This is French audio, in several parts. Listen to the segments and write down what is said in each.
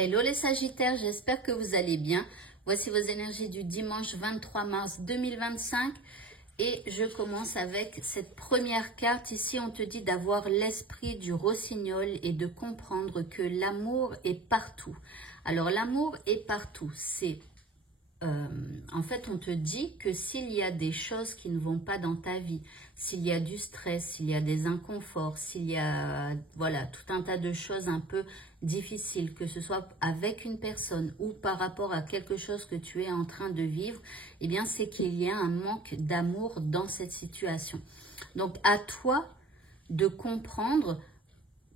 Hello les Sagittaires, j'espère que vous allez bien. Voici vos énergies du dimanche 23 mars 2025 et je commence avec cette première carte. Ici, on te dit d'avoir l'esprit du rossignol et de comprendre que l'amour est partout. Alors, l'amour est partout. En fait, on te dit que s'il y a des choses qui ne vont pas dans ta vie, s'il y a du stress, s'il y a des inconforts, s'il y a voilà, tout un tas de choses un peu difficiles, que ce soit avec une personne ou par rapport à quelque chose que tu es en train de vivre, eh bien, c'est qu'il y a un manque d'amour dans cette situation. Donc, à toi de comprendre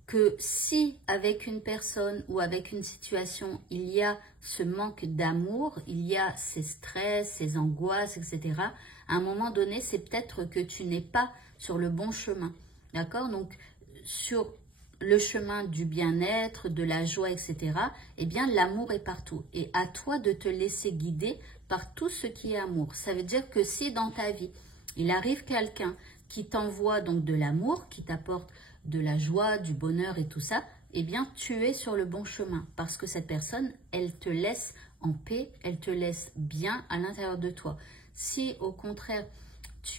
que si avec une personne ou avec une situation, il y a ce manque d'amour, il y a ces stress, ces angoisses, etc., à un moment donné, c'est peut-être que tu n'es pas sur le bon chemin. D'accord? Donc, sur le chemin du bien-être, de la joie, etc., eh bien, l'amour est partout. Et à toi de te laisser guider par tout ce qui est amour. Ça veut dire que si dans ta vie, il arrive quelqu'un qui t'envoie donc de l'amour, qui t'apporte de la joie, du bonheur et tout ça, eh bien, tu es sur le bon chemin parce que cette personne, elle te laisse en paix, elle te laisse bien à l'intérieur de toi. Si, au contraire,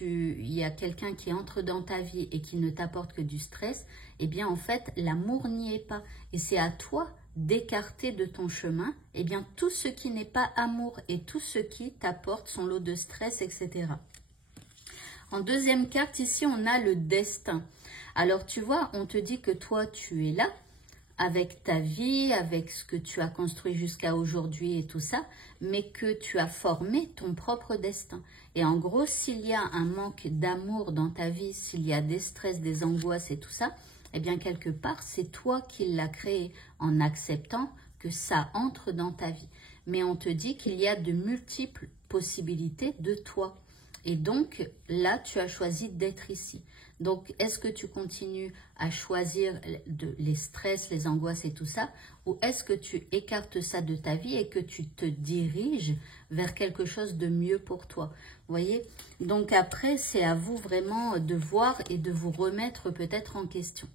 il y a quelqu'un qui entre dans ta vie et qui ne t'apporte que du stress, eh bien, en fait, l'amour n'y est pas. Et c'est à toi d'écarter de ton chemin, eh bien, tout ce qui n'est pas amour et tout ce qui t'apporte son lot de stress, etc. En deuxième carte, ici, on a le destin. Alors, tu vois, on te dit que toi, tu es là, avec ta vie, avec ce que tu as construit jusqu'à aujourd'hui et tout ça, mais que tu as formé ton propre destin. Et en gros, s'il y a un manque d'amour dans ta vie, s'il y a des stress, des angoisses et tout ça, eh bien, quelque part, c'est toi qui l'as créé en acceptant que ça entre dans ta vie. Mais on te dit qu'il y a de multiples possibilités de toi. Et donc, là, tu as choisi d'être ici. Donc, est-ce que tu continues à choisir les stress, les angoisses et tout ça? Ou est-ce que tu écartes ça de ta vie et que tu te diriges vers quelque chose de mieux pour toi? Vous voyez? Donc, après, c'est à vous vraiment de voir et de vous remettre peut-être en question.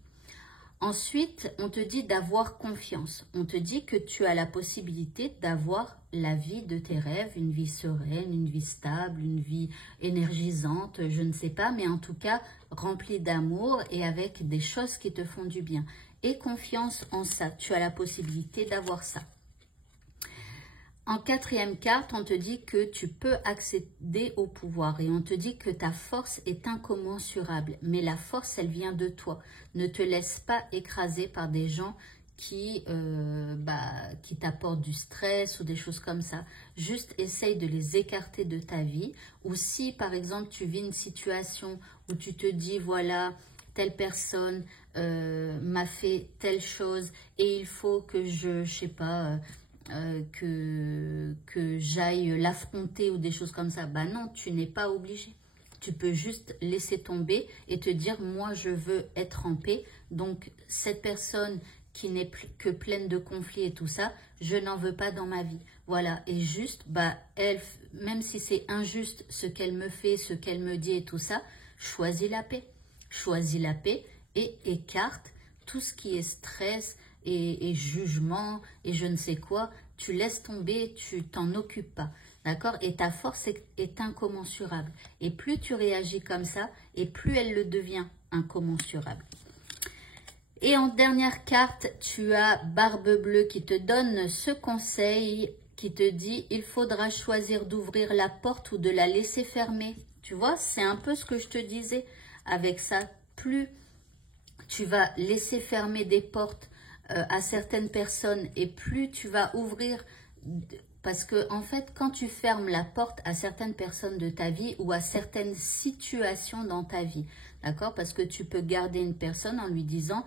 Ensuite, on te dit d'avoir confiance. On te dit que tu as la possibilité d'avoir la vie de tes rêves, une vie sereine, une vie stable, une vie énergisante, je ne sais pas, mais en tout cas remplie d'amour et avec des choses qui te font du bien. Et confiance en ça, tu as la possibilité d'avoir ça. En quatrième carte, on te dit que tu peux accéder au pouvoir et on te dit que ta force est incommensurable. Mais la force, elle vient de toi. Ne te laisse pas écraser par des gens qui t'apportent du stress ou des choses comme ça. Juste essaye de les écarter de ta vie. Ou si, par exemple, tu vis une situation où tu te dis, voilà, telle personne m'a fait telle chose et il faut que je sais pas... que j'aille l'affronter ou des choses comme ça. Bah non, tu n'es pas obligé. Tu peux juste laisser tomber et te dire, moi, je veux être en paix. Donc, cette personne qui n'est que pleine de conflits et tout ça, je n'en veux pas dans ma vie. Voilà. Et juste, bah, elle, même si c'est injuste ce qu'elle me fait, ce qu'elle me dit et tout ça, choisis la paix. Choisis la paix et écarte tout ce qui est stress, et jugement et je ne sais quoi, tu laisses tomber, tu t'en occupes pas, d'accord? Et ta force est incommensurable. Et plus tu réagis comme ça, et plus elle le devient incommensurable. Et en dernière carte, tu as Barbe Bleue qui te donne ce conseil, qui te dit, il faudra choisir d'ouvrir la porte ou de la laisser fermer. Tu vois, c'est un peu ce que je te disais avec ça. Plus tu vas laisser fermer des portes à certaines personnes et plus tu vas ouvrir, parce que en fait quand tu fermes la porte à certaines personnes de ta vie ou à certaines situations dans ta vie, d'accord, parce que tu peux garder une personne en lui disant,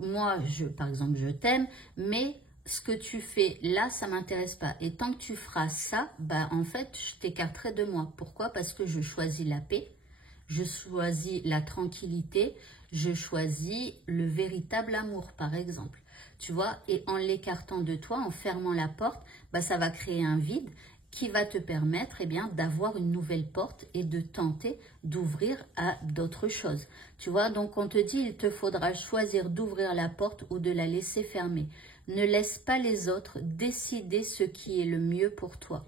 moi par exemple je t'aime, mais ce que tu fais là ça m'intéresse pas, et tant que tu feras ça, bah en fait je t'écarterai de moi. Pourquoi? Parce que je choisis la paix, je choisis la tranquillité, je choisis le véritable amour, par exemple. Tu vois, et en l'écartant de toi, en fermant la porte, bah, ça va créer un vide qui va te permettre d'avoir une nouvelle porte et de tenter d'ouvrir à d'autres choses. Tu vois, donc on te dit, il te faudra choisir d'ouvrir la porte ou de la laisser fermer. Ne laisse pas les autres décider ce qui est le mieux pour toi.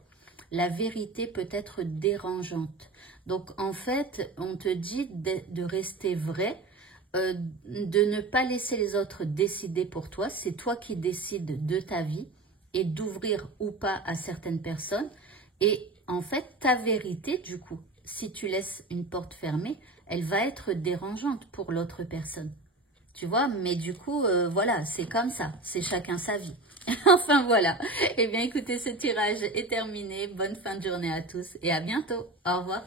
La vérité peut être dérangeante. Donc, en fait, on te dit de rester vrai, de ne pas laisser les autres décider pour toi. C'est toi qui décides de ta vie et d'ouvrir ou pas à certaines personnes. Et en fait, ta vérité, du coup, si tu laisses une porte fermée, elle va être dérangeante pour l'autre personne. Tu vois, mais du coup, voilà, c'est comme ça. C'est chacun sa vie. Enfin, voilà. Eh bien, écoutez, ce tirage est terminé. Bonne fin de journée à tous et à bientôt. Au revoir.